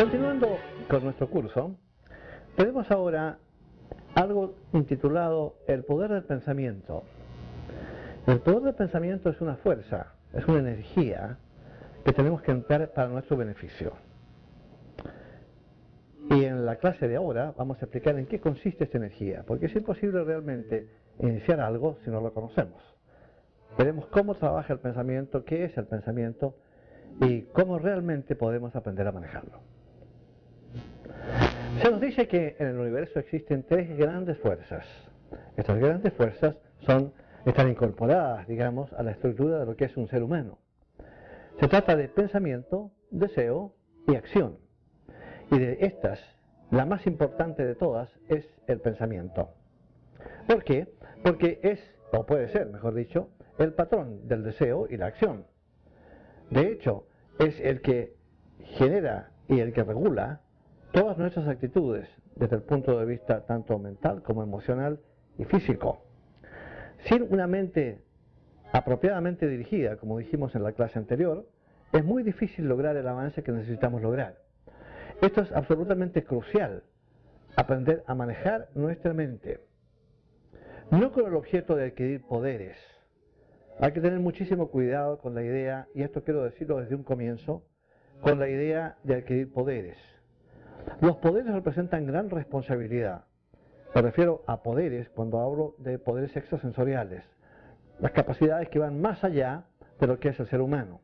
Continuando con nuestro curso, tenemos ahora algo intitulado El poder del pensamiento. El poder del pensamiento es una fuerza, es una energía que tenemos que emplear para nuestro beneficio. Y en la clase de ahora vamos a explicar en qué consiste esta energía, porque es imposible realmente iniciar algo si no lo conocemos. Veremos cómo trabaja el pensamiento, qué es el pensamiento y cómo realmente podemos aprender a manejarlo. Se nos dice que en el universo existen tres grandes fuerzas. Estas grandes fuerzas están incorporadas, digamos, a la estructura de lo que es un ser humano. Se trata de pensamiento, deseo y acción. Y de estas, la más importante de todas es el pensamiento. ¿Por qué? Porque es, o puede ser, mejor dicho, el patrón del deseo y la acción. De hecho, es el que genera y el que regula todas nuestras actitudes desde el punto de vista tanto mental como emocional y físico. Sin una mente apropiadamente dirigida, como dijimos en la clase anterior, es muy difícil lograr el avance que necesitamos lograr. Esto es absolutamente crucial, aprender a manejar nuestra mente. No con el objeto de adquirir poderes. Hay que tener muchísimo cuidado con la idea, y esto quiero decirlo desde un comienzo, con la idea de adquirir poderes. Los poderes representan gran responsabilidad. Me refiero a poderes cuando hablo de poderes extrasensoriales, las capacidades que van más allá de lo que es el ser humano,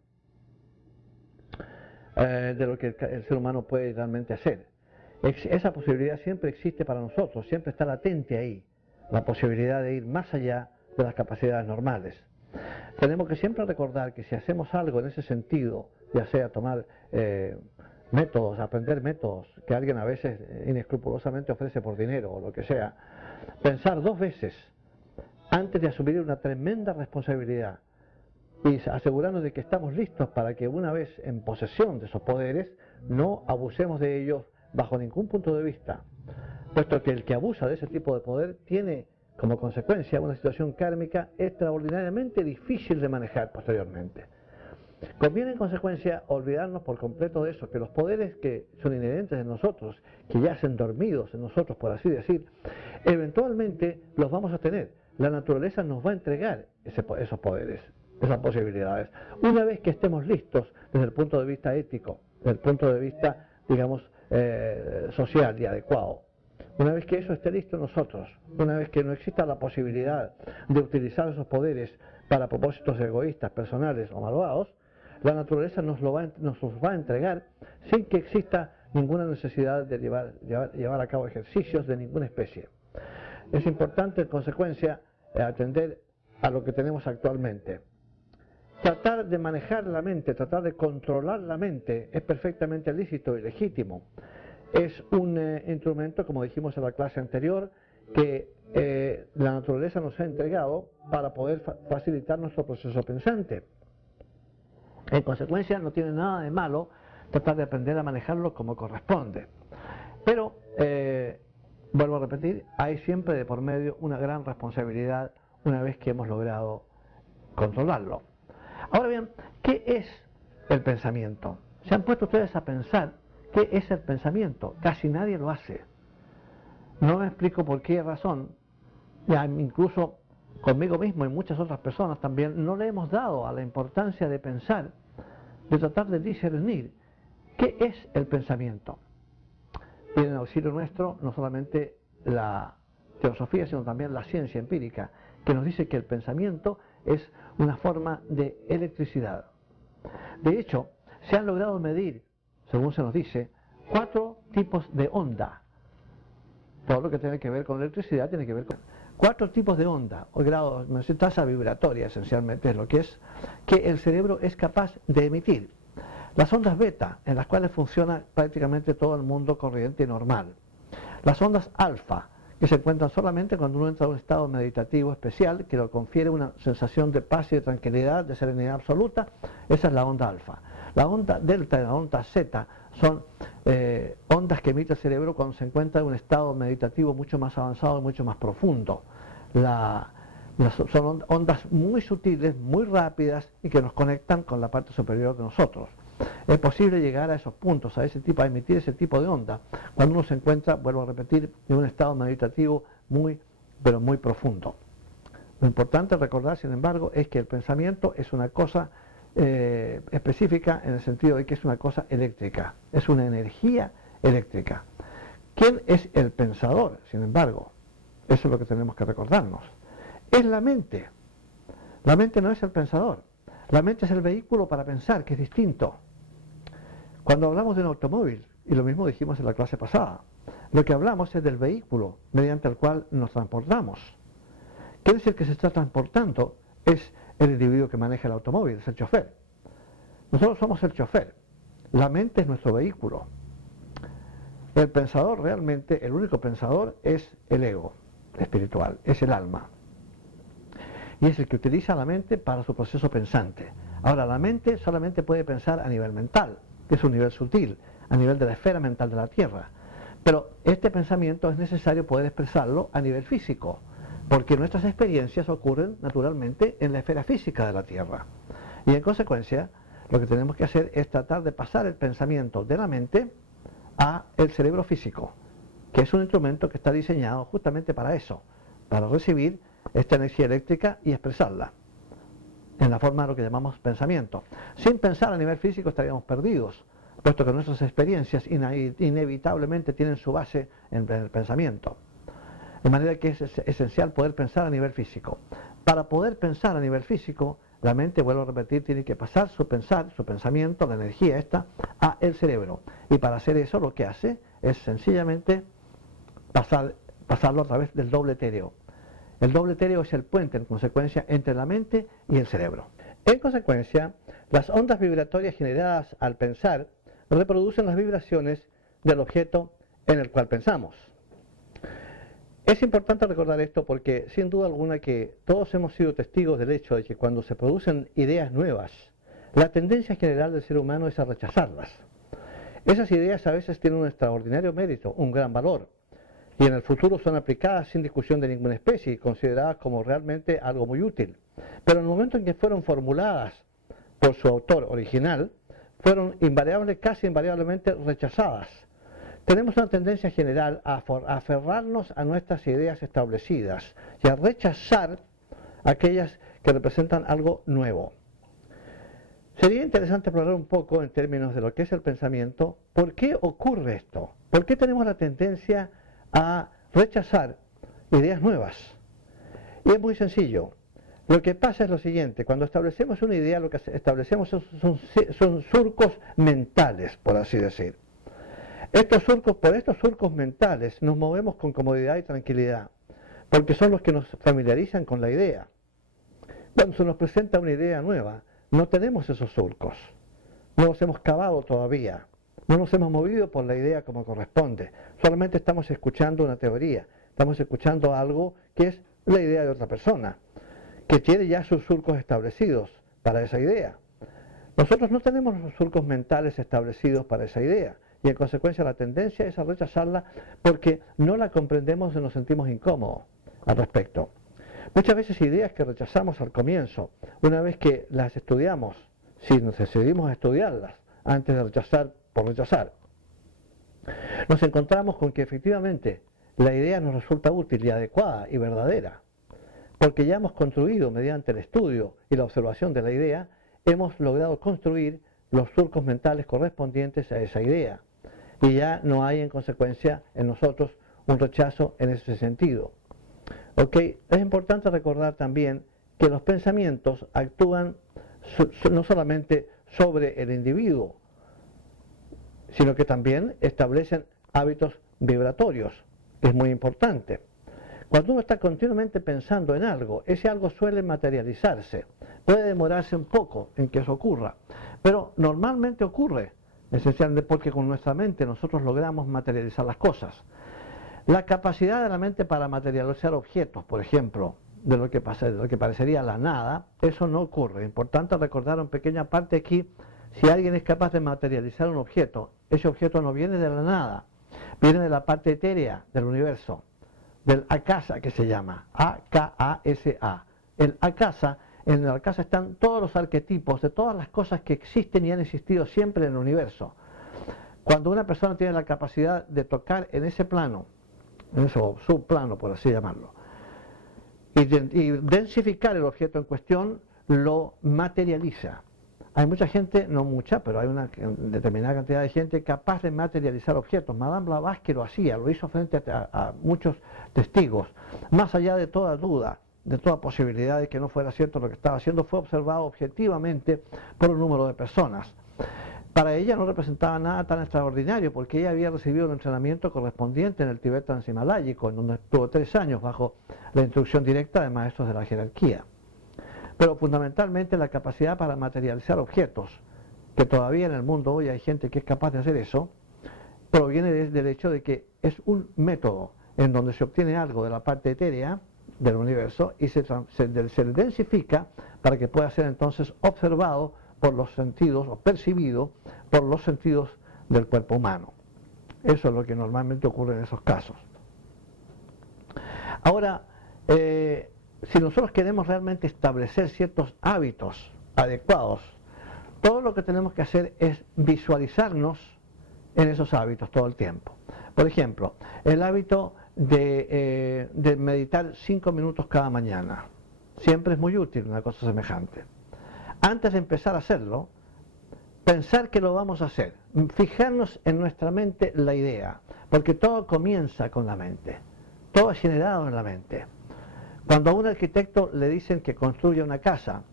de lo que el ser humano puede realmente hacer. Esa posibilidad siempre existe para nosotros, siempre está latente ahí, la posibilidad de ir más allá de las capacidades normales. Tenemos que siempre recordar que si hacemos algo en ese sentido, ya sea tomar métodos, aprender métodos que alguien a veces inescrupulosamente ofrece por dinero o lo que sea, pensar dos veces antes de asumir una tremenda responsabilidad y asegurarnos de que estamos listos para que una vez en posesión de esos poderes no abusemos de ellos bajo ningún punto de vista, puesto que el que abusa de ese tipo de poder tiene como consecuencia una situación kármica extraordinariamente difícil de manejar posteriormente. Conviene en consecuencia olvidarnos por completo de eso, que los poderes que son inherentes en nosotros, que yacen dormidos en nosotros, por así decir, eventualmente los vamos a tener. La naturaleza nos va a entregar esos poderes, esas posibilidades, una vez que estemos listos desde el punto de vista ético, desde el punto de vista, digamos, social y adecuado. Una vez que eso esté listo en nosotros, una vez que no exista la posibilidad de utilizar esos poderes para propósitos egoístas, personales o malvados, la naturaleza nos los va a entregar sin que exista ninguna necesidad de llevar a cabo ejercicios de ninguna especie. Es importante, en consecuencia, atender a lo que tenemos actualmente. Tratar de manejar la mente, tratar de controlar la mente es perfectamente lícito y legítimo. Es un instrumento, como dijimos en la clase anterior, que la naturaleza nos ha entregado para poder facilitar nuestro proceso pensante. En consecuencia, no tiene nada de malo tratar de aprender a manejarlo como corresponde. Pero, vuelvo a repetir, hay siempre de por medio una gran responsabilidad una vez que hemos logrado controlarlo. Ahora bien, ¿qué es el pensamiento? ¿Se han puesto ustedes a pensar qué es el pensamiento? Casi nadie lo hace. No me explico por qué razón, ya incluso conmigo mismo y muchas otras personas también, no le hemos dado a la importancia de pensar, de tratar de discernir qué es el pensamiento. Viene en auxilio nuestro no solamente la teosofía, sino también la ciencia empírica, que nos dice que el pensamiento es una forma de electricidad. De hecho, se han logrado medir, según se nos dice, 4 tipos de onda. Todo lo que tiene que ver con electricidad tiene que ver con 4 tipos de onda, o grados, tasa vibratoria esencialmente es lo que es, que el cerebro es capaz de emitir. Las ondas beta, en las cuales funciona prácticamente todo el mundo corriente y normal. Las ondas alfa, que se encuentran solamente cuando uno entra a un estado meditativo especial, que lo confiere una sensación de paz y de tranquilidad, de serenidad absoluta. Esa es la onda alfa. La onda delta y la onda zeta son ondas que emite el cerebro cuando se encuentra en un estado meditativo mucho más avanzado y mucho más profundo. Son ondas muy sutiles, muy rápidas y que nos conectan con la parte superior de nosotros. Es posible llegar a esos puntos, a emitir ese tipo de onda, cuando uno se encuentra, vuelvo a repetir, en un estado meditativo pero muy profundo. Lo importante recordar, sin embargo, es que el pensamiento es una cosa específica en el sentido de que es una cosa eléctrica, es una energía eléctrica. ¿Quién es el pensador, sin embargo? Eso es lo que tenemos que recordarnos. Es la mente. La mente no es el pensador. La mente es el vehículo para pensar, que es distinto. Cuando hablamos de un automóvil, y lo mismo dijimos en la clase pasada, lo que hablamos es del vehículo mediante el cual nos transportamos. Quiere decir que se está transportando es el individuo que maneja el automóvil, es el chofer. Nosotros somos el chofer. La mente es nuestro vehículo. El pensador realmente, el único pensador es el ego espiritual, es el alma. Y es el que utiliza la mente para su proceso pensante. Ahora, la mente solamente puede pensar a nivel mental, que es un nivel sutil, a nivel de la esfera mental de la Tierra. Pero este pensamiento es necesario poder expresarlo a nivel físico, porque nuestras experiencias ocurren naturalmente en la esfera física de la Tierra. Y en consecuencia, lo que tenemos que hacer es tratar de pasar el pensamiento de la mente a el cerebro físico, que es un instrumento que está diseñado justamente para eso, para recibir esta energía eléctrica y expresarla en la forma de lo que llamamos pensamiento. Sin pensar a nivel físico estaríamos perdidos, puesto que nuestras experiencias inevitablemente tienen su base en el pensamiento. De manera que es esencial poder pensar a nivel físico. Para poder pensar a nivel físico, la mente, vuelvo a repetir, tiene que pasar su pensamiento, la energía esta, a el cerebro. Y para hacer eso lo que hace es sencillamente pasarlo a través del doble etéreo. El doble etéreo es el puente, en consecuencia, entre la mente y el cerebro. En consecuencia, las ondas vibratorias generadas al pensar reproducen las vibraciones del objeto en el cual pensamos. Es importante recordar esto porque, sin duda alguna, que todos hemos sido testigos del hecho de que cuando se producen ideas nuevas, la tendencia general del ser humano es a rechazarlas. Esas ideas a veces tienen un extraordinario mérito, un gran valor, y en el futuro son aplicadas sin discusión de ninguna especie y consideradas como realmente algo muy útil. Pero en el momento en que fueron formuladas por su autor original, fueron casi invariablemente rechazadas. Tenemos una tendencia general a aferrarnos a nuestras ideas establecidas y a rechazar aquellas que representan algo nuevo. Sería interesante explorar un poco en términos de lo que es el pensamiento, ¿por qué ocurre esto? ¿Por qué tenemos la tendencia a rechazar ideas nuevas? Y es muy sencillo. Lo que pasa es lo siguiente, cuando establecemos una idea, lo que establecemos son surcos mentales, por así decir. Por estos surcos mentales nos movemos con comodidad y tranquilidad, porque son los que nos familiarizan con la idea. Cuando se nos presenta una idea nueva, no tenemos esos surcos, no los hemos cavado todavía, no nos hemos movido por la idea como corresponde, solamente estamos escuchando una teoría, estamos escuchando algo que es la idea de otra persona, que tiene ya sus surcos establecidos para esa idea. Nosotros no tenemos los surcos mentales establecidos para esa idea, y en consecuencia la tendencia es a rechazarla porque no la comprendemos y nos sentimos incómodos al respecto. Muchas veces ideas que rechazamos al comienzo, una vez que las estudiamos, si nos decidimos a estudiarlas antes de rechazar por rechazar, nos encontramos con que efectivamente la idea nos resulta útil y adecuada y verdadera, porque ya hemos construido mediante el estudio y la observación de la idea, hemos logrado construir los surcos mentales correspondientes a esa idea. Y ya no hay en consecuencia en nosotros un rechazo en ese sentido. Es importante recordar también que los pensamientos actúan no solamente sobre el individuo, sino que también establecen hábitos vibratorios, que es muy importante. Cuando uno está continuamente pensando en algo, ese algo suele materializarse. Puede demorarse un poco en que eso ocurra, pero normalmente ocurre, esencialmente porque con nuestra mente nosotros logramos materializar las cosas. La capacidad de la mente para materializar objetos, por ejemplo, de lo que parecería la nada, eso no ocurre. Importante recordar en pequeña parte aquí, si alguien es capaz de materializar un objeto, ese objeto no viene de la nada, viene de la parte etérea del universo, del akasa que se llama, A-K-A-S-A. El akasa En la casa están todos los arquetipos de todas las cosas que existen y han existido siempre en el universo. Cuando una persona tiene la capacidad de tocar en ese plano, en ese subplano, por así llamarlo, y densificar el objeto en cuestión, lo materializa. Hay mucha gente, no mucha, pero hay una determinada cantidad de gente capaz de materializar objetos. Madame Blavatsky lo hacía, lo hizo frente a muchos testigos. Más allá de toda duda, de toda posibilidad de que no fuera cierto lo que estaba haciendo, fue observado objetivamente por un número de personas. Para ella no representaba nada tan extraordinario, porque ella había recibido un entrenamiento correspondiente en el Tibet transhimaláyico, en donde estuvo 3 años bajo la instrucción directa de maestros de la jerarquía. Pero fundamentalmente la capacidad para materializar objetos, que todavía en el mundo hoy hay gente que es capaz de hacer eso, proviene del hecho de que es un método en donde se obtiene algo de la parte etérea del universo y se densifica para que pueda ser entonces observado por los sentidos o percibido por los sentidos del cuerpo humano. Eso es lo que normalmente ocurre en esos casos. Ahora, si nosotros queremos realmente establecer ciertos hábitos adecuados, todo lo que tenemos que hacer es visualizarnos en esos hábitos todo el tiempo. Por ejemplo, el hábito de meditar 5 minutos cada mañana. Siempre es muy útil una cosa semejante. Antes de empezar a hacerlo, pensar que lo vamos a hacer, fijarnos en nuestra mente la idea, porque todo comienza con la mente, todo es generado en la mente. Cuando a un arquitecto le dicen que construya una casa,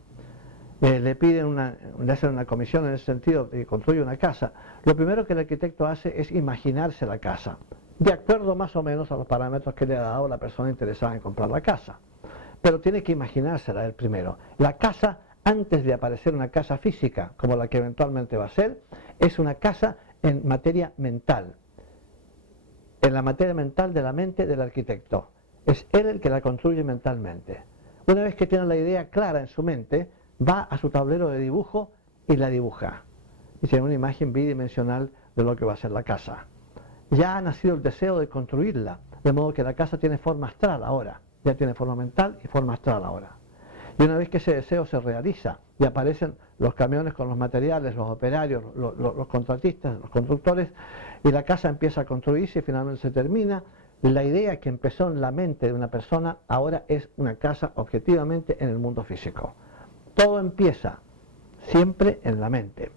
le piden le hacen una comisión en ese sentido, que construye una casa, lo primero que el arquitecto hace es imaginarse la casa, de acuerdo más o menos a los parámetros que le ha dado la persona interesada en comprar la casa. Pero tiene que imaginársela él primero. La casa, antes de aparecer una casa física, como la que eventualmente va a ser, es una casa en materia mental, en la materia mental de la mente del arquitecto. Es él el que la construye mentalmente. Una vez que tiene la idea clara en su mente, va a su tablero de dibujo y la dibuja. Y tiene una imagen bidimensional de lo que va a ser la casa. Ya ha nacido el deseo de construirla, de modo que la casa tiene forma astral ahora. Ya tiene forma mental y forma astral ahora. Y una vez que ese deseo se realiza y aparecen los camiones con los materiales, los operarios, los contratistas, los constructores, y la casa empieza a construirse y finalmente se termina, la idea que empezó en la mente de una persona ahora es una casa objetivamente en el mundo físico. Todo empieza siempre en la mente.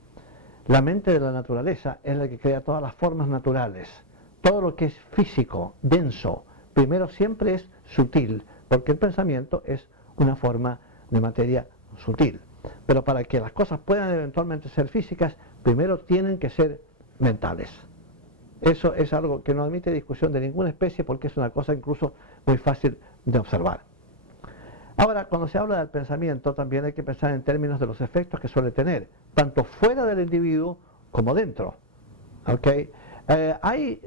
La mente de la naturaleza es la que crea todas las formas naturales. Todo lo que es físico, denso, primero siempre es sutil, porque el pensamiento es una forma de materia sutil. Pero para que las cosas puedan eventualmente ser físicas, primero tienen que ser mentales. Eso es algo que no admite discusión de ninguna especie, porque es una cosa incluso muy fácil de observar. Ahora, cuando se habla del pensamiento, también hay que pensar en términos de los efectos que suele tener, tanto fuera del individuo como dentro. ¿Okay? Hay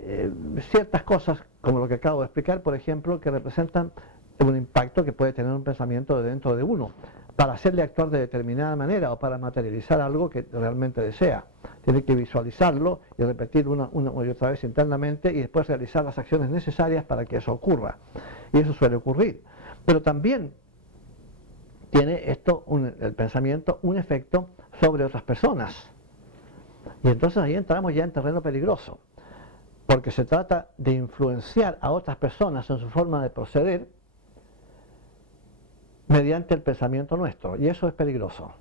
ciertas cosas, como lo que acabo de explicar, por ejemplo, que representan un impacto que puede tener un pensamiento de dentro de uno, para hacerle actuar de determinada manera o para materializar algo que realmente desea. Tiene que visualizarlo y repetir una y otra vez internamente y después realizar las acciones necesarias para que eso ocurra. Y eso suele ocurrir. Pero también tiene esto, el pensamiento, un efecto sobre otras personas. Y entonces ahí entramos ya en terreno peligroso, porque se trata de influenciar a otras personas en su forma de proceder mediante el pensamiento nuestro, y eso es peligroso.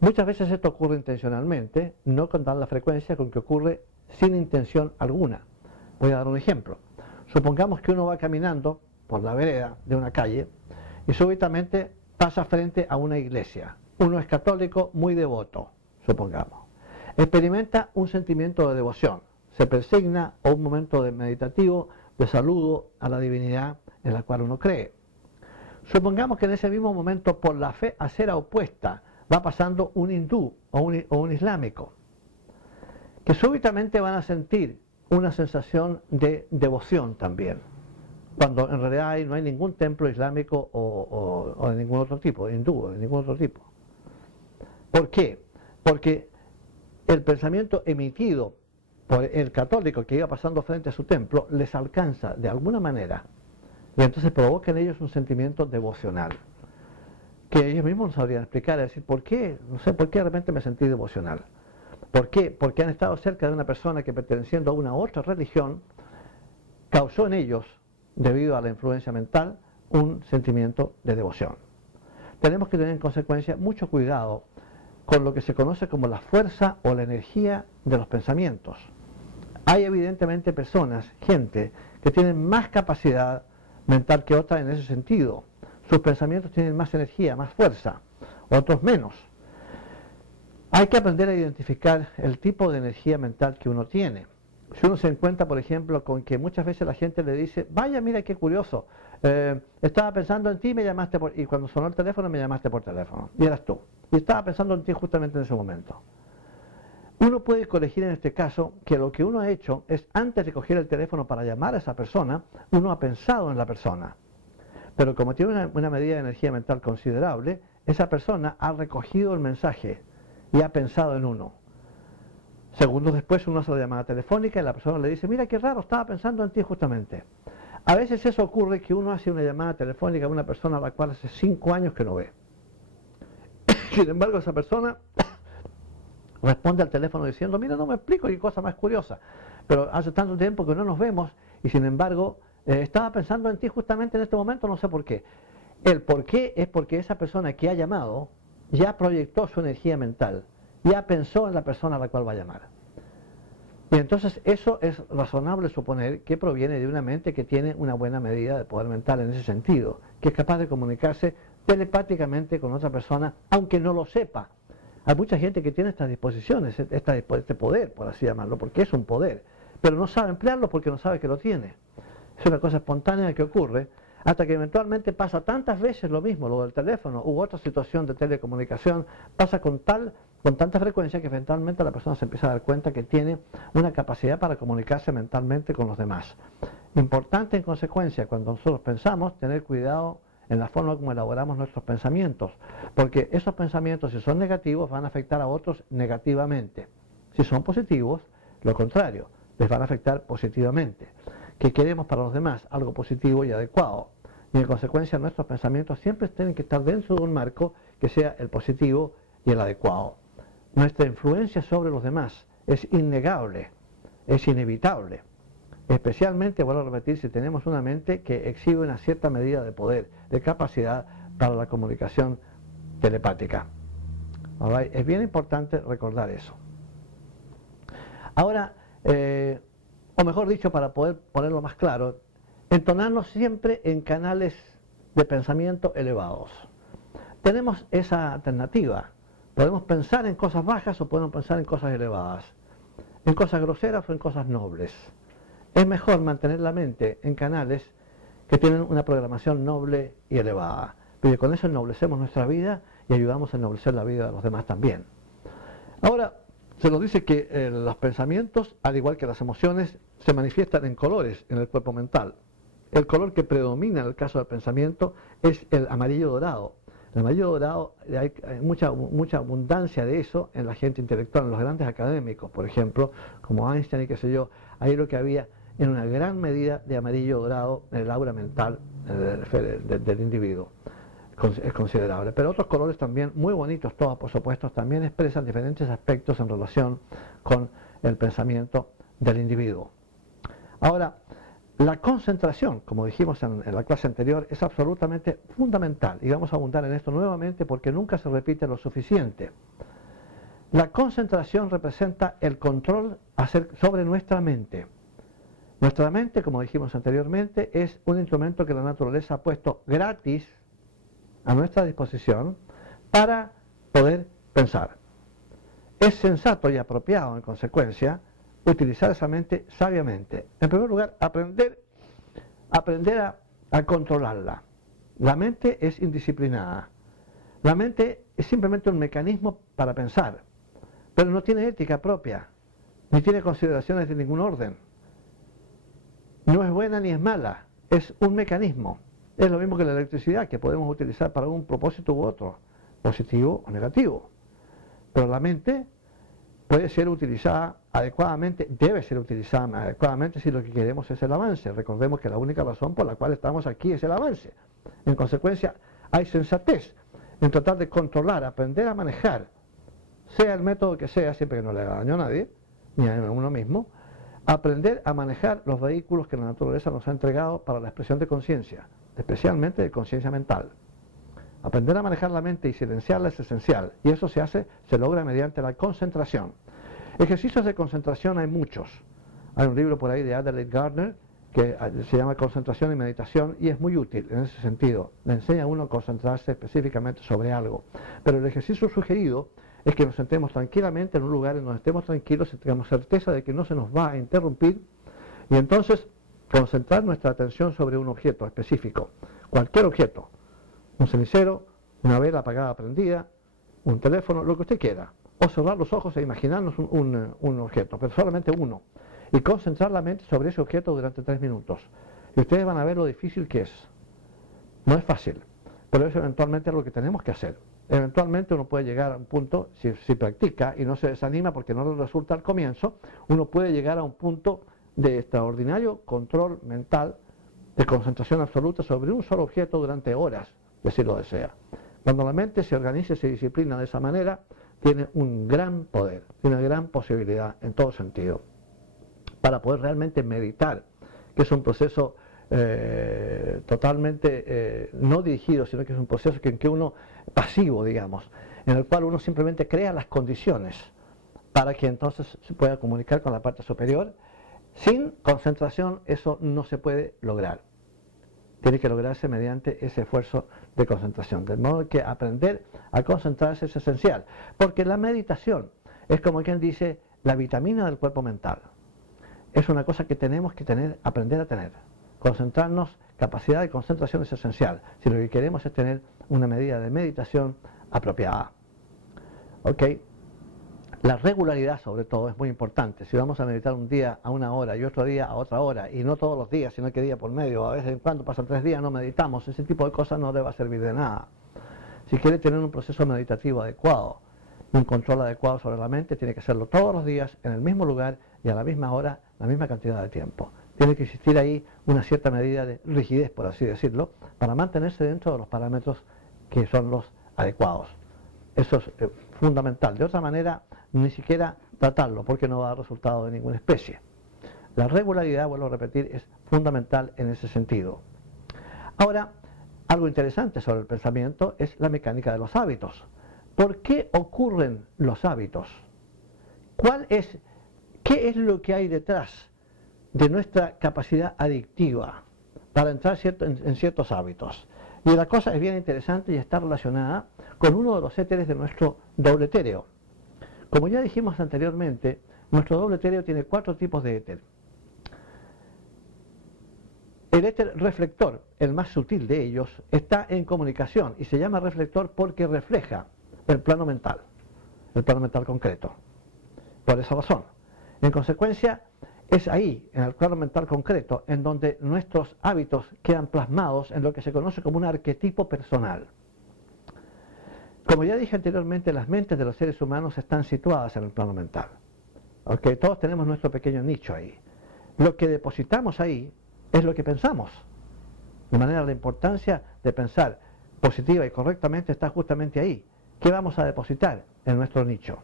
Muchas veces esto ocurre intencionalmente, no con tal la frecuencia con que ocurre sin intención alguna. Voy a dar un ejemplo. Supongamos que uno va caminando por la vereda de una calle y súbitamente pasa frente a una iglesia. Uno es católico muy devoto, supongamos. Experimenta un sentimiento de devoción, se persigna a un momento de meditativo, de saludo a la divinidad en la cual uno cree. Supongamos que en ese mismo momento, por la fe acera opuesta, va pasando un hindú o un islámico, que súbitamente van a sentir una sensación de devoción también, cuando en realidad no hay ningún templo islámico o de ningún otro tipo, hindú o de ningún otro tipo. ¿Por qué? Porque el pensamiento emitido por el católico que iba pasando frente a su templo les alcanza de alguna manera y entonces provoca en ellos un sentimiento devocional. que ellos mismos no sabrían explicar, es decir, ¿por qué? No sé, ¿por qué de repente me sentí devocional? ¿Por qué? Porque han estado cerca de una persona que, perteneciendo a una otra religión, causó en ellos, debido a la influencia mental, un sentimiento de devoción. Tenemos que tener en consecuencia mucho cuidado con lo que se conoce como la fuerza o la energía de los pensamientos. Hay evidentemente personas, gente, que tienen más capacidad mental que otras en ese sentido. Sus pensamientos tienen más energía, más fuerza, otros menos. Hay que aprender a identificar el tipo de energía mental que uno tiene. Si uno se encuentra, por ejemplo, con que muchas veces la gente le dice, vaya, mira qué curioso, estaba pensando en ti, me llamaste y cuando sonó el teléfono me llamaste por teléfono, y eras tú. Y estaba pensando en ti justamente en ese momento. Uno puede corregir en este caso que lo que uno ha hecho es, antes de coger el teléfono para llamar a esa persona, uno ha pensado en la persona. Pero como tiene una medida de energía mental considerable, esa persona ha recogido el mensaje y ha pensado en uno. Segundos después uno hace la llamada telefónica y la persona le dice, mira qué raro, estaba pensando en ti justamente. A veces eso ocurre que uno hace una llamada telefónica a una persona a la cual hace 5 años que no ve. Sin embargo, esa persona responde al teléfono diciendo, mira, no me explico, qué cosa más curiosa. Pero hace tanto tiempo que no nos vemos y sin embargo, estaba pensando en ti justamente en este momento, no sé por qué. El por qué es porque esa persona que ha llamado ya proyectó su energía mental, ya pensó en la persona a la cual va a llamar. Y entonces eso es razonable suponer que proviene de una mente que tiene una buena medida de poder mental en ese sentido, que es capaz de comunicarse telepáticamente con otra persona, aunque no lo sepa. Hay mucha gente que tiene estas disposiciones, este poder, por así llamarlo, porque es un poder, pero no sabe emplearlo porque no sabe que lo tiene. Es una cosa espontánea que ocurre, hasta que eventualmente pasa tantas veces lo mismo, lo del teléfono u otra situación de telecomunicación, pasa con tanta frecuencia que eventualmente la persona se empieza a dar cuenta que tiene una capacidad para comunicarse mentalmente con los demás. Importante en consecuencia, cuando nosotros pensamos, tener cuidado en la forma como elaboramos nuestros pensamientos, porque esos pensamientos, si son negativos, van a afectar a otros negativamente. Si son positivos, lo contrario, les van a afectar positivamente. ¿Qué queremos para los demás? Algo positivo y adecuado. Y en consecuencia nuestros pensamientos siempre tienen que estar dentro de un marco que sea el positivo y el adecuado. Nuestra influencia sobre los demás es innegable, es inevitable. Especialmente, vuelvo a repetir, si tenemos una mente que exhibe una cierta medida de poder, de capacidad para la comunicación telepática. ¿Right? Es bien importante recordar eso. Ahora, o mejor dicho, para poder ponerlo más claro, entonarnos siempre en canales de pensamiento elevados. Tenemos esa alternativa. Podemos pensar en cosas bajas o podemos pensar en cosas elevadas, en cosas groseras o en cosas nobles. Es mejor mantener la mente en canales que tienen una programación noble y elevada, porque con eso ennoblecemos nuestra vida y ayudamos a ennoblecer la vida de los demás también. Ahora, se nos dice que los pensamientos, al igual que las emociones, se manifiestan en colores en el cuerpo mental. El color que predomina en el caso del pensamiento es el amarillo dorado. El amarillo dorado, hay mucha abundancia de eso en la gente intelectual, en los grandes académicos, por ejemplo, como Einstein y qué sé yo. Ahí lo que había en una gran medida de amarillo dorado en el aura mental del individuo. Es considerable. Pero otros colores también, muy bonitos todos por supuesto, también expresan diferentes aspectos en relación con el pensamiento del individuo. Ahora, la concentración, como dijimos en la clase anterior, es absolutamente fundamental, y vamos a abundar en esto nuevamente porque nunca se repite lo suficiente. La concentración representa el control sobre nuestra mente. Nuestra mente, como dijimos anteriormente, es un instrumento que la naturaleza ha puesto gratis a nuestra disposición para poder pensar. Es sensato y apropiado, en consecuencia, utilizar esa mente sabiamente. En primer lugar, aprender a controlarla. La mente es indisciplinada. La mente es simplemente un mecanismo para pensar, pero no tiene ética propia, ni tiene consideraciones de ningún orden. No es buena ni es mala, es un mecanismo. Es lo mismo que la electricidad, que podemos utilizar para un propósito u otro, positivo o negativo. Pero la mente puede ser utilizada adecuadamente, debe ser utilizada adecuadamente si lo que queremos es el avance. Recordemos que la única razón por la cual estamos aquí es el avance. En consecuencia, hay sensatez en tratar de controlar, aprender a manejar, sea el método que sea, siempre que no le haga daño a nadie, ni a uno mismo, aprender a manejar los vehículos que la naturaleza nos ha entregado para la expresión de conciencia, especialmente de conciencia mental. Aprender a manejar la mente y silenciarla es esencial, y eso se logra mediante la concentración. Ejercicios de concentración hay muchos. Hay un libro por ahí de Adelaide Gardner que se llama Concentración y Meditación, y es muy útil en ese sentido. Le enseña a uno a concentrarse específicamente sobre algo. Pero el ejercicio sugerido es que nos sentemos tranquilamente en un lugar en donde estemos tranquilos y tengamos certeza de que no se nos va a interrumpir, y entonces concentrar nuestra atención sobre un objeto específico, cualquier objeto, un cenicero, una vela apagada prendida, un teléfono, lo que usted quiera, o cerrar los ojos e imaginarnos un objeto, pero solamente uno, y concentrar la mente sobre ese objeto durante 3 minutos. Y ustedes van a ver lo difícil que es. No es fácil, pero eso eventualmente es lo que tenemos que hacer. Eventualmente uno puede llegar a un punto, si practica y no se desanima porque no le resulta al comienzo, uno puede llegar a un punto de extraordinario control mental, de concentración absoluta sobre un solo objeto durante horas, si así lo desea. Cuando la mente se organiza y se disciplina de esa manera, tiene un gran poder, tiene una gran posibilidad en todo sentido, para poder realmente meditar, que es un proceso totalmente no dirigido, sino que es un proceso en que uno, pasivo digamos, en el cual uno simplemente crea las condiciones para que entonces se pueda comunicar con la parte superior. Sin concentración eso no se puede lograr. Tiene que lograrse mediante ese esfuerzo de concentración. De modo que aprender a concentrarse es esencial, porque la meditación es, como quien dice, la vitamina del cuerpo mental. Es una cosa que tenemos que aprender a tener. Concentrarnos, capacidad de concentración es esencial, si lo que queremos es tener una medida de meditación apropiada. ¿Ok? La regularidad sobre todo es muy importante. Si vamos a meditar un día a 1 hora y otro día a otra hora, y no todos los días, sino que día por medio, a veces en cuando pasan 3 días no meditamos, ese tipo de cosas no le va a servir de nada. Si quiere tener un proceso meditativo adecuado, un control adecuado sobre la mente, tiene que hacerlo todos los días, en el mismo lugar y a la misma hora, la misma cantidad de tiempo. Tiene que existir ahí una cierta medida de rigidez, por así decirlo, para mantenerse dentro de los parámetros que son los adecuados. Eso es fundamental. De otra manera, ni siquiera tratarlo, porque no va a dar resultado de ninguna especie. La regularidad, vuelvo a repetir, es fundamental en ese sentido. Ahora, algo interesante sobre el pensamiento es la mecánica de los hábitos. ¿Por qué ocurren los hábitos? ¿Qué es lo que hay detrás de nuestra capacidad adictiva para entrar en ciertos hábitos? Y la cosa es bien interesante y está relacionada con uno de los éteres de nuestro doble etéreo. Como ya dijimos anteriormente, nuestro doble etéreo tiene 4 tipos de éter. El éter reflector, el más sutil de ellos, está en comunicación y se llama reflector porque refleja el plano mental concreto. Por esa razón. En consecuencia, es ahí, en el plano mental concreto, en donde nuestros hábitos quedan plasmados en lo que se conoce como un arquetipo personal. Como ya dije anteriormente, las mentes de los seres humanos están situadas en el plano mental. ¿Okay? Todos tenemos nuestro pequeño nicho ahí. Lo que depositamos ahí es lo que pensamos. De manera, la importancia de pensar positiva y correctamente está justamente ahí. ¿Qué vamos a depositar en nuestro nicho?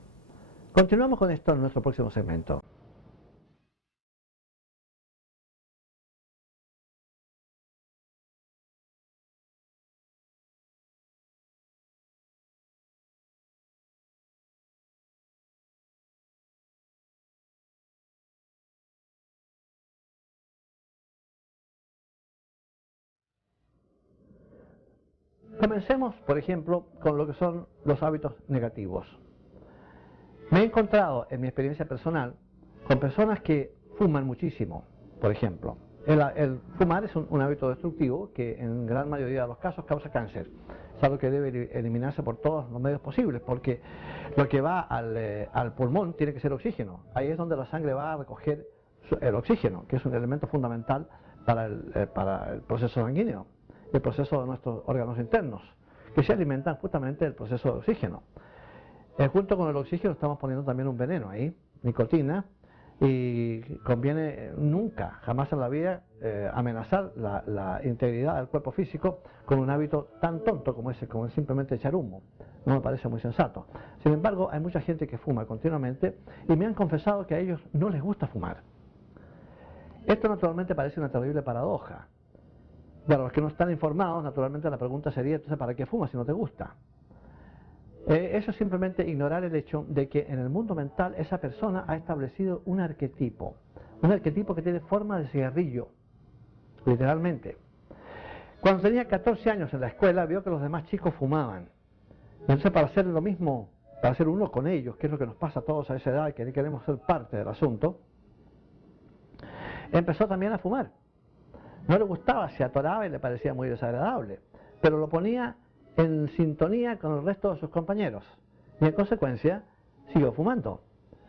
Continuamos con esto en nuestro próximo segmento. Comencemos, por ejemplo, con lo que son los hábitos negativos. Me he encontrado en mi experiencia personal con personas que fuman muchísimo, por ejemplo. El fumar es un hábito destructivo que en gran mayoría de los casos causa cáncer. Es algo que debe eliminarse por todos los medios posibles, porque lo que va al pulmón tiene que ser oxígeno. Ahí es donde la sangre va a recoger el oxígeno, que es un elemento fundamental para el proceso sanguíneo, el proceso de nuestros órganos internos, que se alimentan justamente del proceso de oxígeno. Junto con el oxígeno estamos poniendo también un veneno ahí, nicotina, y conviene nunca, jamás en la vida, amenazar la integridad del cuerpo físico con un hábito tan tonto como ese, como simplemente echar humo. No me parece muy sensato. Sin embargo, hay mucha gente que fuma continuamente y me han confesado que a ellos no les gusta fumar. Esto naturalmente parece una terrible paradoja. Para los que no están informados, naturalmente la pregunta sería, entonces, ¿para qué fumas si no te gusta? Eso es simplemente ignorar el hecho de que en el mundo mental esa persona ha establecido un arquetipo que tiene forma de cigarrillo, literalmente. Cuando tenía 14 años en la escuela, vio que los demás chicos fumaban. Entonces, para hacer lo mismo, para hacer uno con ellos, que es lo que nos pasa a todos a esa edad, que queremos ser parte del asunto, empezó también a fumar. No le gustaba, se atoraba y le parecía muy desagradable, pero lo ponía en sintonía con el resto de sus compañeros y en consecuencia siguió fumando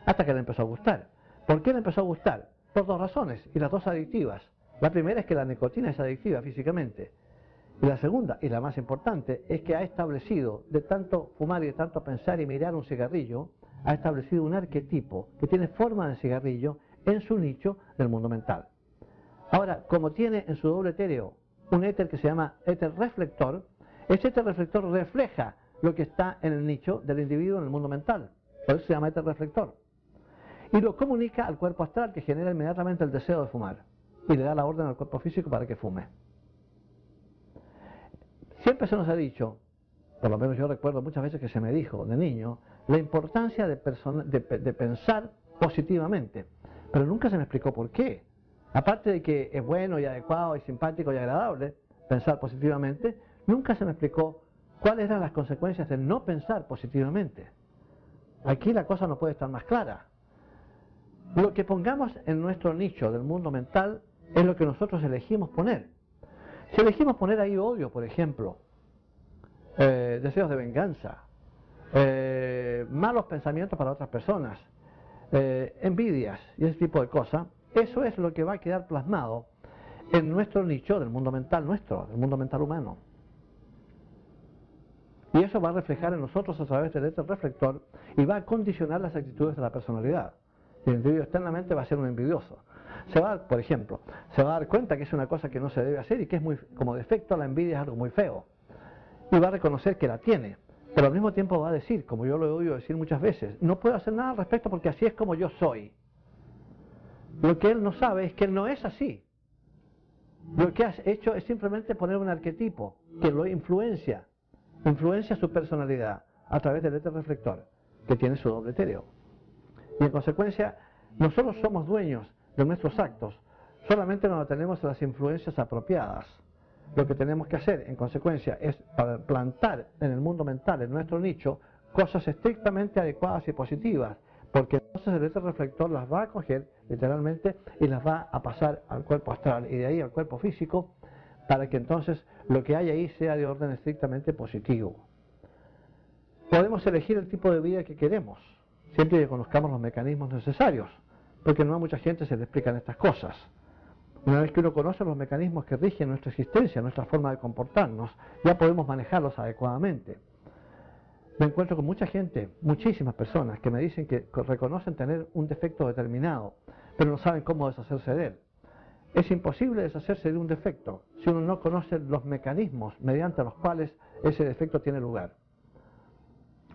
hasta que le empezó a gustar. ¿Por qué le empezó a gustar? Por dos razones, y las dos adictivas. La primera es que la nicotina es adictiva físicamente, y la segunda, y la más importante, es que ha establecido, de tanto fumar y de tanto pensar y mirar un cigarrillo, ha establecido un arquetipo que tiene forma de cigarrillo en su nicho del mundo mental. Ahora, como tiene en su doble etéreo un éter que se llama éter reflector, ese éter reflector refleja lo que está en el nicho del individuo en el mundo mental. Por eso se llama éter reflector. Y lo comunica al cuerpo astral, que genera inmediatamente el deseo de fumar. Y le da la orden al cuerpo físico para que fume. Siempre se nos ha dicho, por lo menos yo recuerdo muchas veces que se me dijo de niño, la importancia de pensar positivamente. Pero nunca se me explicó por qué. Aparte de que es bueno y adecuado y simpático y agradable pensar positivamente, nunca se me explicó cuáles eran las consecuencias de no pensar positivamente. Aquí la cosa no puede estar más clara. Lo que pongamos en nuestro nicho del mundo mental es lo que nosotros elegimos poner. Si elegimos poner ahí odio, por ejemplo, deseos de venganza, malos pensamientos para otras personas, envidias y ese tipo de cosas, eso es lo que va a quedar plasmado en nuestro nicho del mundo mental nuestro, del mundo mental humano. Y eso va a reflejar en nosotros a través del éter reflector y va a condicionar las actitudes de la personalidad. El individuo externamente va a ser un envidioso. Por ejemplo, se va a dar cuenta que es una cosa que no se debe hacer y que es muy, como defecto, la envidia es algo muy feo. Y va a reconocer que la tiene, pero al mismo tiempo va a decir, como yo lo he oído decir muchas veces, no puedo hacer nada al respecto porque así es como yo soy. Lo que él no sabe es que él no es así. Lo que has hecho es simplemente poner un arquetipo que lo influencia su personalidad a través del éter reflector, que tiene su doble etéreo. Y en consecuencia, nosotros somos dueños de nuestros actos solamente cuando tenemos las influencias apropiadas. Lo que tenemos que hacer, en consecuencia, es plantar en el mundo mental, en nuestro nicho, cosas estrictamente adecuadas y positivas, porque entonces el éter reflector las va a coger literalmente y las va a pasar al cuerpo astral y de ahí al cuerpo físico, para que entonces lo que hay ahí sea de orden estrictamente positivo. Podemos elegir el tipo de vida que queremos, siempre que conozcamos los mecanismos necesarios, porque no a mucha gente se le explican estas cosas. Una vez que uno conoce los mecanismos que rigen nuestra existencia, nuestra forma de comportarnos, ya podemos manejarlos adecuadamente. Me encuentro con mucha gente, muchísimas personas, que me dicen que reconocen tener un defecto determinado, pero no saben cómo deshacerse de él. Es imposible deshacerse de un defecto si uno no conoce los mecanismos mediante los cuales ese defecto tiene lugar.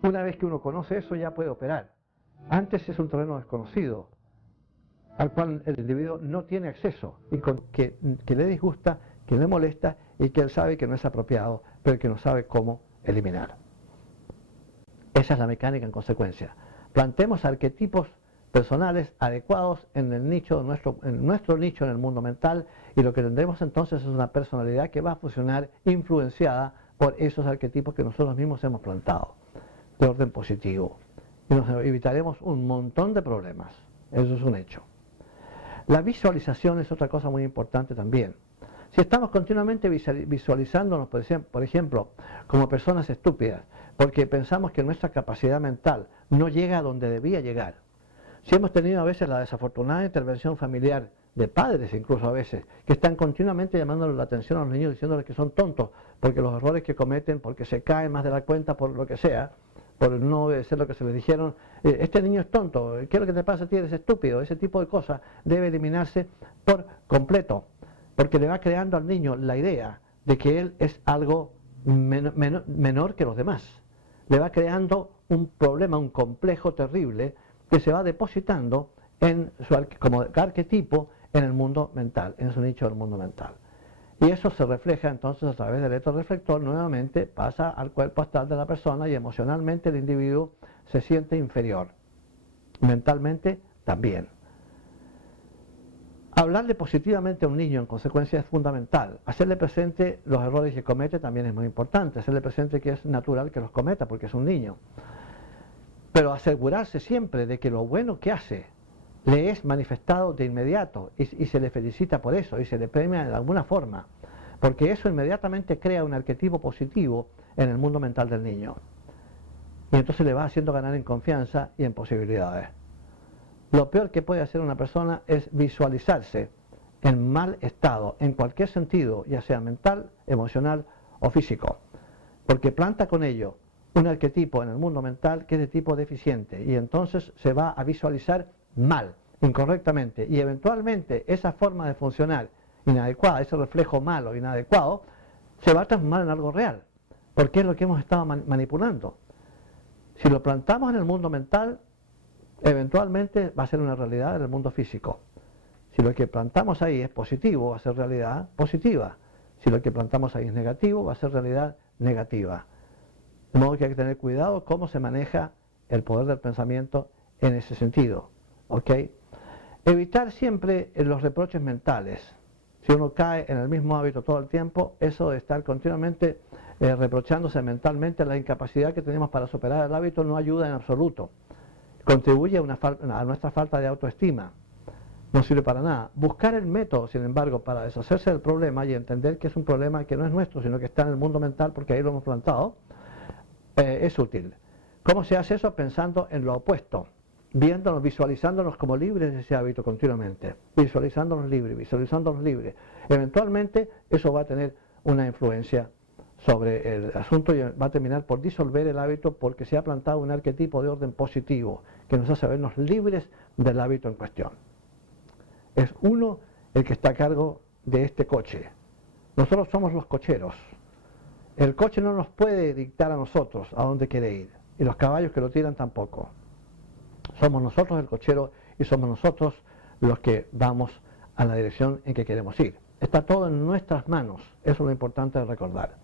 Una vez que uno conoce eso, ya puede operar. Antes es un terreno desconocido, al cual el individuo no tiene acceso, y que le disgusta, que le molesta, y que él sabe que no es apropiado, pero que no sabe cómo eliminar. Esa es la mecánica en consecuencia. Plantemos arquetipos personales adecuados en el nicho, en nuestro nicho en el mundo mental, y lo que tendremos entonces es una personalidad que va a funcionar influenciada por esos arquetipos que nosotros mismos hemos plantado, de orden positivo. Y nos evitaremos un montón de problemas. Eso es un hecho. La visualización es otra cosa muy importante también. Si estamos continuamente visualizándonos, por ejemplo, como personas estúpidas, porque pensamos que nuestra capacidad mental no llega a donde debía llegar. Si hemos tenido a veces la desafortunada intervención familiar de padres, incluso a veces, que están continuamente llamándole la atención a los niños, diciéndoles que son tontos, porque los errores que cometen, porque se caen más de la cuenta, por lo que sea, por no obedecer lo que se les dijeron, este niño es tonto, ¿qué es lo que te pasa a ti? Eres estúpido. Ese tipo de cosas debe eliminarse por completo, porque le va creando al niño la idea de que él es algo menor que los demás. Le va creando un problema, un complejo terrible que se va depositando como arquetipo en el mundo mental, en su nicho del mundo mental. Y eso se refleja entonces a través del electroreflector, nuevamente pasa al cuerpo astral de la persona y emocionalmente el individuo se siente inferior. Mentalmente también. Hablarle positivamente a un niño en consecuencia es fundamental. Hacerle presente los errores que comete también es muy importante. Hacerle presente que es natural que los cometa porque es un niño. Pero asegurarse siempre de que lo bueno que hace le es manifestado de inmediato y se le felicita por eso y se le premia de alguna forma, porque eso inmediatamente crea un arquetipo positivo en el mundo mental del niño y entonces le va haciendo ganar en confianza y en posibilidades. Lo peor que puede hacer una persona es visualizarse en mal estado, en cualquier sentido, ya sea mental, emocional o físico, porque planta con ello un arquetipo en el mundo mental que es de tipo deficiente y entonces se va a visualizar mal, incorrectamente, y eventualmente esa forma de funcionar inadecuada, ese reflejo malo, inadecuado, se va a transformar en algo real, porque es lo que hemos estado manipulando. Si lo plantamos en el mundo mental, eventualmente va a ser una realidad en el mundo físico. Si lo que plantamos ahí es positivo, va a ser realidad positiva. Si lo que plantamos ahí es negativo, va a ser realidad negativa. De modo que hay que tener cuidado cómo se maneja el poder del pensamiento en ese sentido. ¿Ok? Evitar siempre los reproches mentales. Si uno cae en el mismo hábito todo el tiempo, eso de estar continuamente reprochándose mentalmente la incapacidad que tenemos para superar el hábito no ayuda en absoluto. Contribuye a nuestra falta de autoestima. No sirve para nada. Buscar el método, sin embargo, para deshacerse del problema y entender que es un problema que no es nuestro, sino que está en el mundo mental porque ahí lo hemos plantado, es útil. ¿Cómo se hace eso? Pensando en lo opuesto, viéndonos, visualizándonos como libres de ese hábito continuamente, visualizándonos libres. Eventualmente eso va a tener una influencia sobre el asunto y va a terminar por disolver el hábito porque se ha plantado un arquetipo de orden positivo que nos hace vernos libres del hábito en cuestión. Es uno el que está a cargo de este coche. Nosotros somos los cocheros. El coche no nos puede dictar a nosotros a dónde quiere ir, y los caballos que lo tiran tampoco. Somos nosotros el cochero y somos nosotros los que vamos a la dirección en que queremos ir. Está todo en nuestras manos, eso es lo importante de recordar.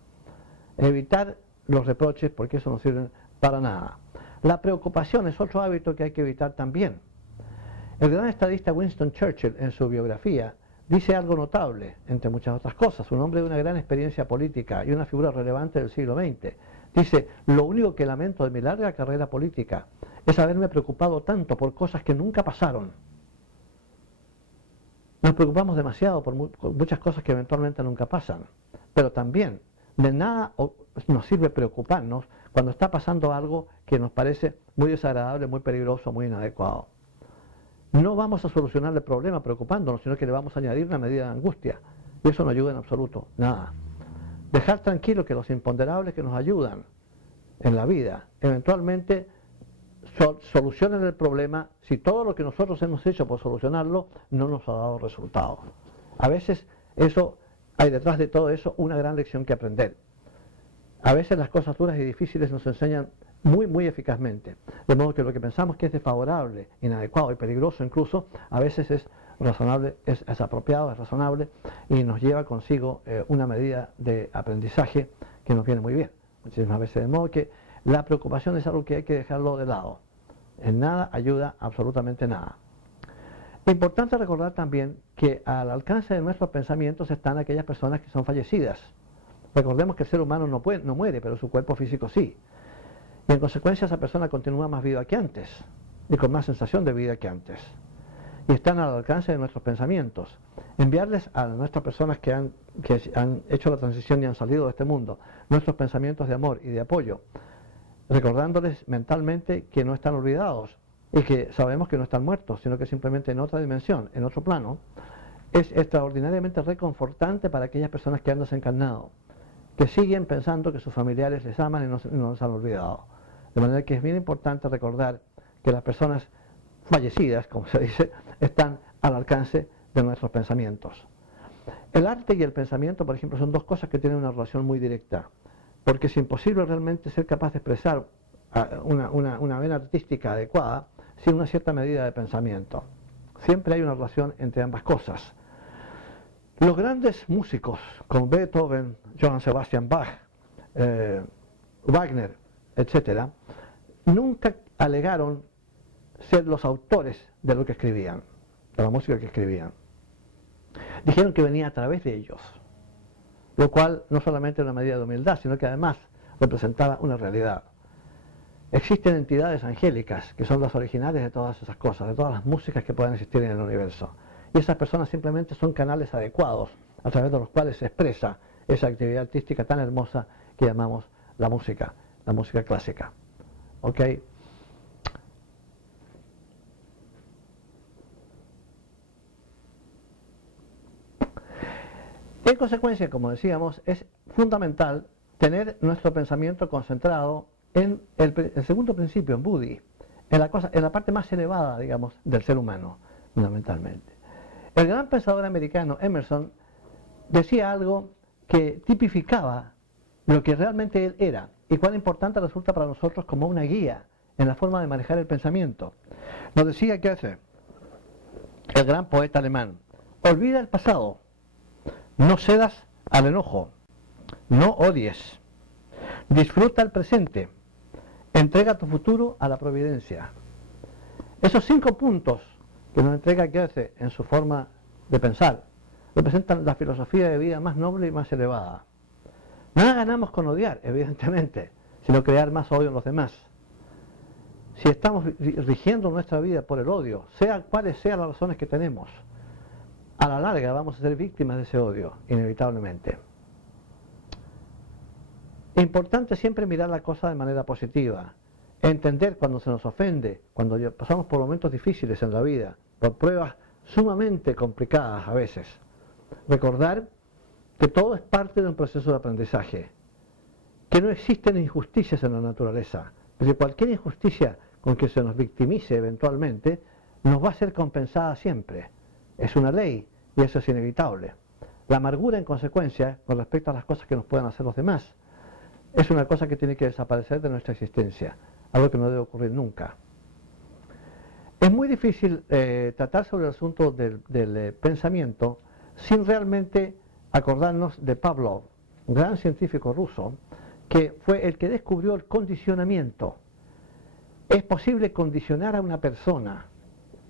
Evitar los reproches porque eso no sirve para nada. La preocupación es otro hábito que hay que evitar también. El gran estadista Winston Churchill en su biografía dice algo notable, entre muchas otras cosas, un hombre de una gran experiencia política y una figura relevante del siglo XX. Dice, lo único que lamento de mi larga carrera política es haberme preocupado tanto por cosas que nunca pasaron. Nos preocupamos demasiado por muchas cosas que eventualmente nunca pasan, pero también de nada nos sirve preocuparnos cuando está pasando algo que nos parece muy desagradable, muy peligroso, muy inadecuado. No vamos a solucionar el problema preocupándonos, sino que le vamos a añadir una medida de angustia. Y eso no ayuda en absoluto, nada. Dejar tranquilo que los imponderables que nos ayudan en la vida, eventualmente solucionen el problema si todo lo que nosotros hemos hecho por solucionarlo no nos ha dado resultados. A veces hay detrás de todo eso una gran lección que aprender. A veces las cosas duras y difíciles nos enseñan muy eficazmente. De modo que lo que pensamos que es desfavorable, inadecuado y peligroso incluso, a veces es razonable, es apropiado, es razonable y nos lleva consigo una medida de aprendizaje que nos viene muy bien. Muchísimas veces, de modo que la preocupación es algo que hay que dejarlo de lado. En nada ayuda, absolutamente nada. Importante recordar también que al alcance de nuestros pensamientos están aquellas personas que son fallecidas. Recordemos que el ser humano no muere, pero su cuerpo físico sí. Y en consecuencia esa persona continúa más viva que antes y con más sensación de vida que antes. Y están al alcance de nuestros pensamientos. Enviarles a nuestras personas que han hecho la transición y han salido de este mundo nuestros pensamientos de amor y de apoyo, recordándoles mentalmente que no están olvidados y que sabemos que no están muertos, sino que simplemente en otra dimensión, en otro plano, es extraordinariamente reconfortante para aquellas personas que han desencarnado, que siguen pensando que sus familiares les aman y no les han olvidado. De manera que es bien importante recordar que las personas fallecidas, como se dice, están al alcance de nuestros pensamientos. El arte y el pensamiento, por ejemplo, son dos cosas que tienen una relación muy directa, porque es imposible realmente ser capaz de expresar una vena artística adecuada sin una cierta medida de pensamiento. Siempre hay una relación entre ambas cosas. Los grandes músicos, como Beethoven, Johann Sebastian Bach, Wagner, etc., nunca alegaron ser los autores de lo que escribían, de la música que escribían. Dijeron que venía a través de ellos, lo cual no solamente era una medida de humildad, sino que además representaba una realidad. Existen entidades angélicas que son las originales de todas esas cosas, de todas las músicas que pueden existir en el universo. Y esas personas simplemente son canales adecuados a través de los cuales se expresa esa actividad artística tan hermosa que llamamos la música clásica. ¿Ok? En consecuencia, como decíamos, es fundamental tener nuestro pensamiento concentrado en el segundo principio, en Buddhi, en la parte más elevada, digamos, del ser humano, fundamentalmente. El gran pensador americano Emerson decía algo que tipificaba lo que realmente él era y cuán importante resulta para nosotros como una guía en la forma de manejar el pensamiento. Nos decía Goethe, el gran poeta alemán: olvida el pasado, no cedas al enojo, no odies, disfruta el presente, entrega tu futuro a la providencia. Esos 5 puntos que nos entrega Goethe en su forma de pensar representan la filosofía de vida más noble y más elevada. Nada ganamos con odiar, evidentemente, sino crear más odio en los demás. Si estamos rigiendo nuestra vida por el odio, sea cuales sean las razones que tenemos, a la larga vamos a ser víctimas de ese odio, inevitablemente. Es importante siempre mirar la cosa de manera positiva, entender cuando se nos ofende, cuando pasamos por momentos difíciles en la vida, por pruebas sumamente complicadas a veces. Recordar que todo es parte de un proceso de aprendizaje, que no existen injusticias en la naturaleza, que cualquier injusticia con que se nos victimice eventualmente nos va a ser compensada siempre. Es una ley y eso es inevitable. La amargura, en consecuencia, con respecto a las cosas que nos puedan hacer los demás, es una cosa que tiene que desaparecer de nuestra existencia, algo que no debe ocurrir nunca. Es muy difícil tratar sobre el asunto del pensamiento sin realmente acordarnos de Pavlov, un gran científico ruso, que fue el que descubrió el condicionamiento. Es posible condicionar a una persona,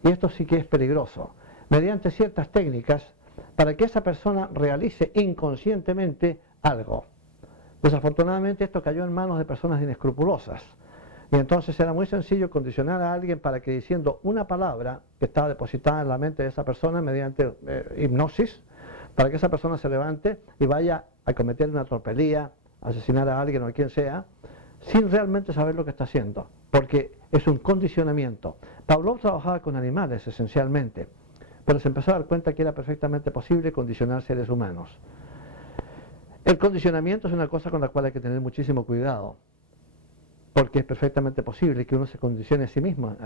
y esto sí que es peligroso, mediante ciertas técnicas para que esa persona realice inconscientemente algo. Desafortunadamente esto cayó en manos de personas inescrupulosas, y entonces era muy sencillo condicionar a alguien para que, diciendo una palabra que estaba depositada en la mente de esa persona mediante hipnosis, para que esa persona se levante y vaya a cometer una tropelía, asesinar a alguien o a quien sea, sin realmente saber lo que está haciendo, porque es un condicionamiento. Pavlov trabajaba con animales esencialmente, pero se empezó a dar cuenta que era perfectamente posible condicionar seres humanos. El condicionamiento es una cosa con la cual hay que tener muchísimo cuidado, porque es perfectamente posible que uno se condicione a sí mismo.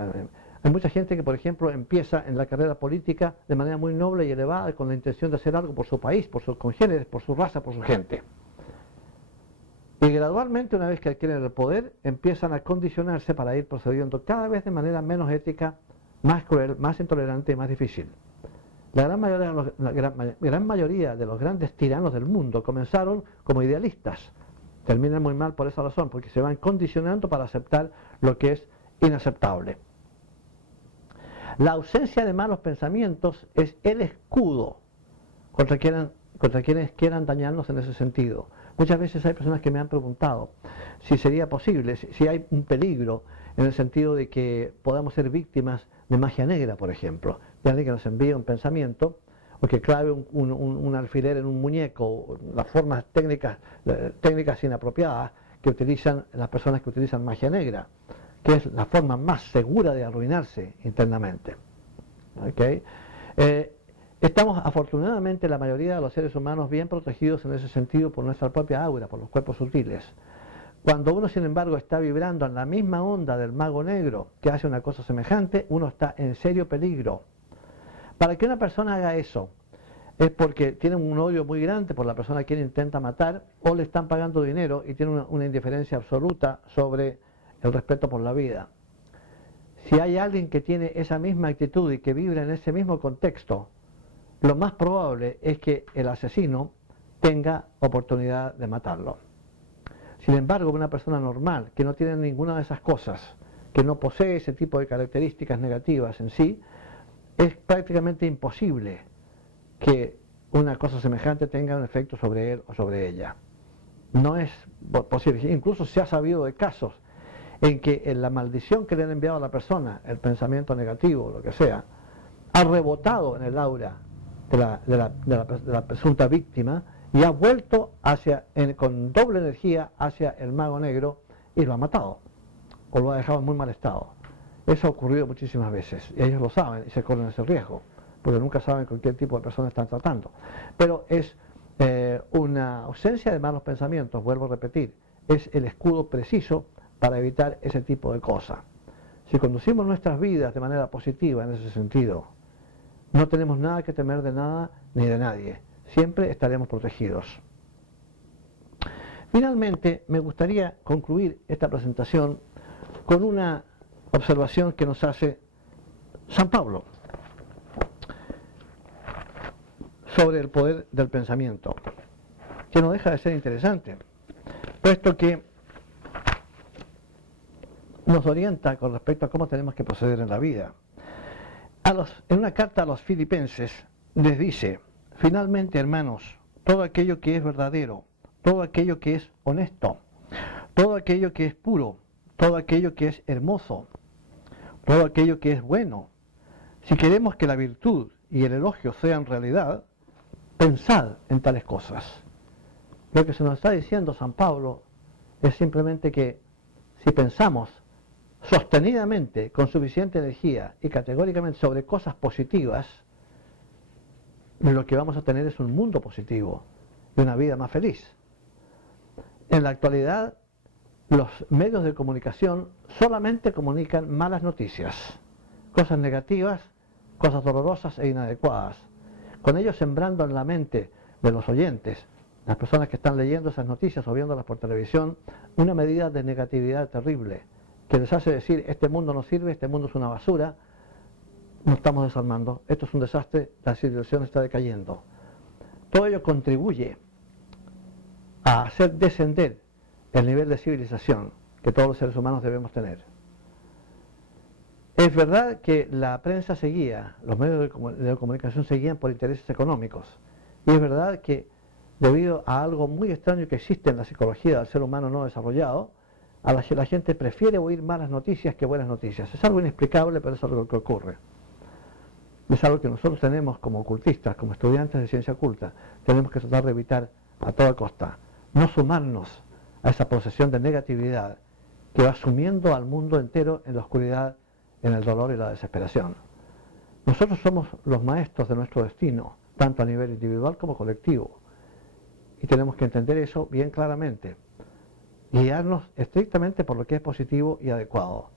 Hay mucha gente que, por ejemplo, empieza en la carrera política de manera muy noble y elevada, con la intención de hacer algo por su país, por sus congéneres, por su raza, por su gente. Y gradualmente, una vez que adquieren el poder, empiezan a condicionarse para ir procediendo cada vez de manera menos ética, más cruel, más intolerante y más difícil. La gran mayoría de los grandes tiranos del mundo comenzaron como idealistas. Terminan muy mal por esa razón, porque se van condicionando para aceptar lo que es inaceptable. La ausencia de malos pensamientos es el escudo contra quienes quieran dañarnos en ese sentido. Muchas veces hay personas que me han preguntado si sería posible, si hay un peligro en el sentido de que podamos ser víctimas de magia negra, por ejemplo, de alguien que nos envíe un pensamiento o que clave un alfiler en un muñeco, las formas técnicas inapropiadas que utilizan las personas que utilizan magia negra, que es la forma más segura de arruinarse internamente. ¿Okay? Estamos afortunadamente la mayoría de los seres humanos bien protegidos en ese sentido por nuestra propia aura, por los cuerpos sutiles. Cuando uno, sin embargo, está vibrando en la misma onda del mago negro que hace una cosa semejante, uno está en serio peligro. Para que una persona haga eso, es porque tiene un odio muy grande por la persona a quien intenta matar, o le están pagando dinero y tiene una indiferencia absoluta sobre el respeto por la vida. Si hay alguien que tiene esa misma actitud y que vibra en ese mismo contexto, lo más probable es que el asesino tenga oportunidad de matarlo. Sin embargo, una persona normal, que no tiene ninguna de esas cosas, que no posee ese tipo de características negativas en sí, es prácticamente imposible que una cosa semejante tenga un efecto sobre él o sobre ella. No es posible. Incluso se ha sabido de casos en que en la maldición que le han enviado a la persona, el pensamiento negativo, lo que sea, ha rebotado en el aura de la presunta víctima y ha vuelto con doble energía hacia el mago negro y lo ha matado o lo ha dejado en muy mal estado. Eso ha ocurrido muchísimas veces y ellos lo saben y se corren ese riesgo porque nunca saben con qué tipo de personas están tratando. Pero es una ausencia de malos pensamientos, vuelvo a repetir, es el escudo preciso para evitar ese tipo de cosas. Si conducimos nuestras vidas de manera positiva en ese sentido, no tenemos nada que temer de nada ni de nadie. Siempre estaremos protegidos. Finalmente, me gustaría concluir esta presentación con una observación que nos hace San Pablo sobre el poder del pensamiento, que no deja de ser interesante, puesto que nos orienta con respecto a cómo tenemos que proceder en la vida. En una carta a los filipenses les dice: finalmente, hermanos, todo aquello que es verdadero, todo aquello que es honesto, todo aquello que es puro, todo aquello que es hermoso, todo aquello que es bueno, si queremos que la virtud y el elogio sean realidad, pensad en tales cosas. Lo que se nos está diciendo San Pablo es simplemente que si pensamos sostenidamente, con suficiente energía y categóricamente sobre cosas positivas, lo que vamos a tener es un mundo positivo y una vida más feliz. En la actualidad, los medios de comunicación solamente comunican malas noticias, cosas negativas, cosas dolorosas e inadecuadas, con ello sembrando en la mente de los oyentes, las personas que están leyendo esas noticias o viéndolas por televisión, una medida de negatividad terrible, que les hace decir: este mundo no sirve, este mundo es una basura, nos estamos desarmando, esto es un desastre, la civilización está decayendo. Todo ello contribuye a hacer descender el nivel de civilización que todos los seres humanos debemos tener. Es verdad que la prensa seguía, los medios de comunicación seguían por intereses económicos, y es verdad que debido a algo muy extraño que existe en la psicología del ser humano no desarrollado, la gente prefiere oír malas noticias que buenas noticias. Es algo inexplicable, pero es algo que ocurre. Es algo que nosotros tenemos como ocultistas, como estudiantes de ciencia oculta, tenemos que tratar de evitar a toda costa. No sumarnos a esa posesión de negatividad que va sumiendo al mundo entero en la oscuridad, en el dolor y la desesperación. Nosotros somos los maestros de nuestro destino, tanto a nivel individual como colectivo. Y tenemos que entender eso bien claramente. Guiarnos estrictamente por lo que es positivo y adecuado.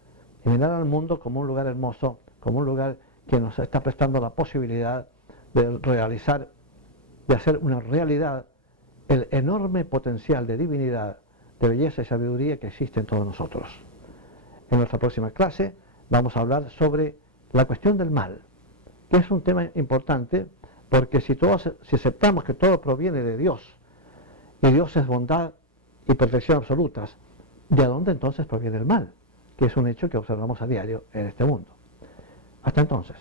Y mirar al mundo como un lugar hermoso, como un lugar que nos está prestando la posibilidad de realizar, de hacer una realidad, el enorme potencial de divinidad, de belleza y sabiduría que existe en todos nosotros. En nuestra próxima clase vamos a hablar sobre la cuestión del mal, que es un tema importante, porque si aceptamos que todo proviene de Dios, y Dios es bondad y perfección absolutas, ¿de dónde entonces proviene el mal? Que es un hecho que observamos a diario en este mundo. Hasta entonces.